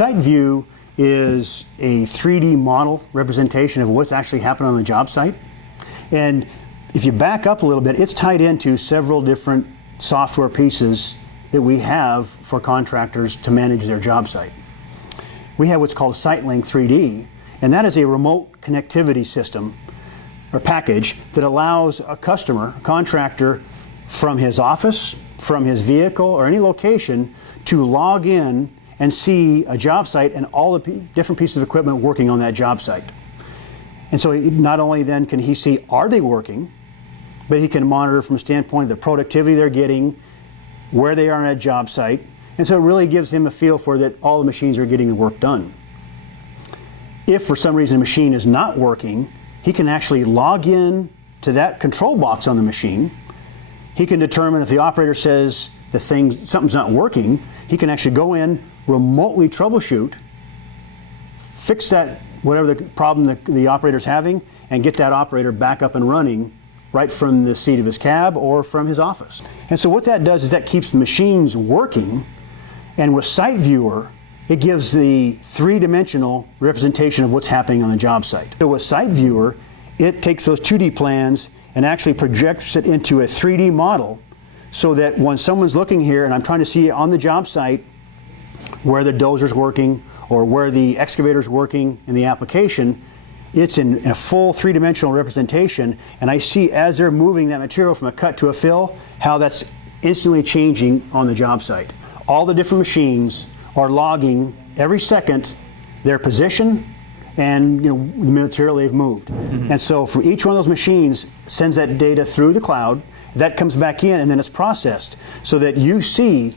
Site view is a 3D model representation of what's actually happening on the job site. And if you back up a little bit, it's tied into several different software pieces that we have for contractors to manage their job site. We have what's called SiteLINK 3D, and that is a remote connectivity system or package that allows a customer, a contractor, from his office, from his vehicle, or any location to log in and see a job site and all the different pieces of equipment working on that job site. And so not only then can he see, are they working, but he can monitor from a standpoint of the productivity they're getting, where they are on that job site, and so it really gives him a feel for that all the machines are getting the work done. If for some reason a machine is not working, he can actually log in to that control box on the machine. He can determine if the operator says something's not working, he can actually go in, remotely troubleshoot, fix that, whatever the problem the operator's having, and get that operator back up and running right from the seat of his cab or from his office. And so what that does is that keeps the machines working, and with Site Viewer, it gives the three-dimensional representation of what's happening on the job site. So with Site Viewer, it takes those 2D plans and actually projects it into a 3D model so that when someone's looking here and I'm trying to see on the job site where the dozer's working or where the excavator's working in the application, it's in a full three-dimensional representation, and I see as they're moving that material from a cut to a fill, how that's instantly changing on the job site. All the different machines are logging every second their position and the material they've moved. Mm-hmm. And so from each one of those machines sends that data through the cloud, that comes back in, and then it's processed so that you see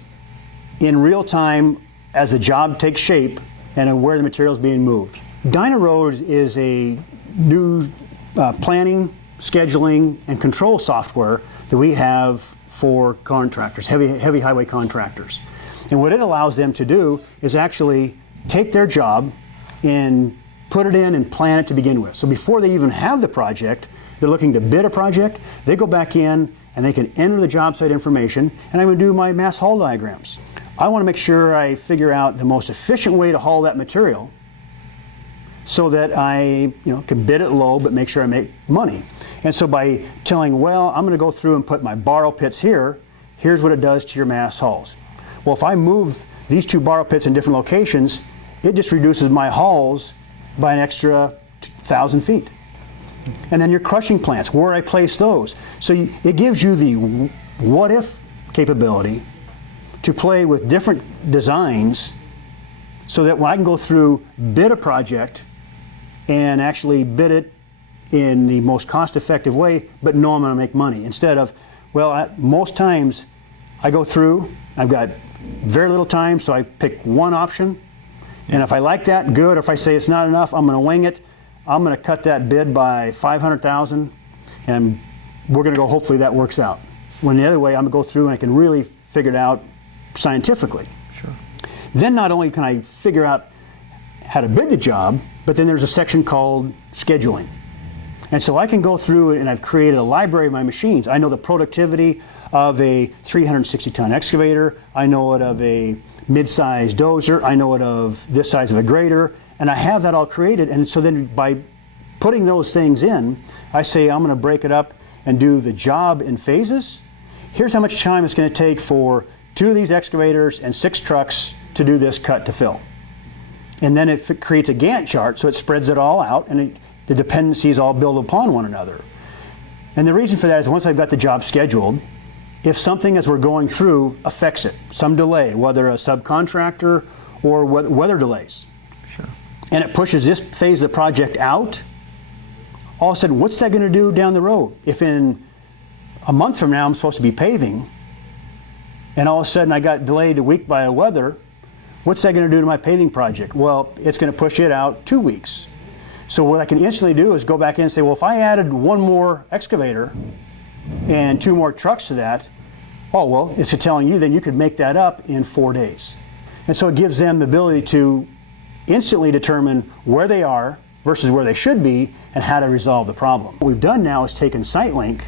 in real time as the job takes shape and where the material is being moved. DynaRoad is a new planning, scheduling, and control software that we have for contractors, heavy highway contractors. And what it allows them to do is actually take their job and put it in and plan it to begin with. So before they even have the project, they're looking to bid a project, they go back in and they can enter the job site information, and I'm going to do my mass haul diagrams. I want to make sure I figure out the most efficient way to haul that material so that I can bid it low but make sure I make money. And so by telling, well, I'm going to go through and put my borrow pits here, here's what it does to your mass hauls. Well, if I move these two borrow pits in different locations, it just reduces my hauls by an extra 1,000 feet. And then your crushing plants, where I place those. So it gives you the what-if capability to play with different designs so that when I can go through, bid a project, and actually bid it in the most cost-effective way, but know I'm going to make money. Instead of, well, most times I go through, I've got very little time, so I pick one option, and if I like that, good. If I say it's not enough, I'm going to wing it. I'm going to cut that bid by $500,000, and we're going to go, hopefully that works out. When the other way, I'm going to go through and I can really figure it out scientifically. Sure. Then not only can I figure out how to bid the job, but then there's a section called scheduling. And so I can go through and I've created a library of my machines. I know the productivity of a 360-ton excavator. I know it of a mid-sized dozer. I know it of this size of a grader. And I have that all created. And so then by putting those things in, I say I'm going to break it up and do the job in phases. Here's how much time it's going to take for 2 of these excavators and 6 trucks to do this cut to fill. And then it creates a Gantt chart, so it spreads it all out, and the dependencies all build upon one another. And the reason for that is once I've got the job scheduled, if something as we're going through affects it, some delay, whether a subcontractor or weather delays, sure, and it pushes this phase of the project out, all of a sudden, what's that going to do down the road? If in a month from now I'm supposed to be paving, and all of a sudden I got delayed a week by a weather, what's that going to do to my paving project? Well, it's going to push it out 2 weeks. So what I can instantly do is go back in and say, well, if I added 1 more excavator and 2 more trucks to that, oh, well, it's telling you then you could make that up in 4 days. And so it gives them the ability to instantly determine where they are versus where they should be and how to resolve the problem. What we've done now is taken SiteLINK,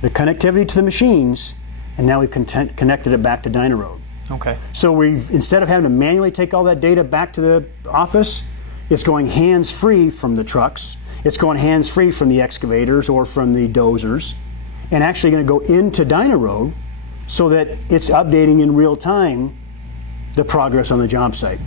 the connectivity to the machines, and now we've connected it back to DynaRoad. Okay. So we've, instead of having to manually take all that data back to the office, it's going hands-free from the trucks. It's going hands-free from the excavators or from the dozers, and actually going to go into DynaRoad so that it's updating in real time the progress on the job site.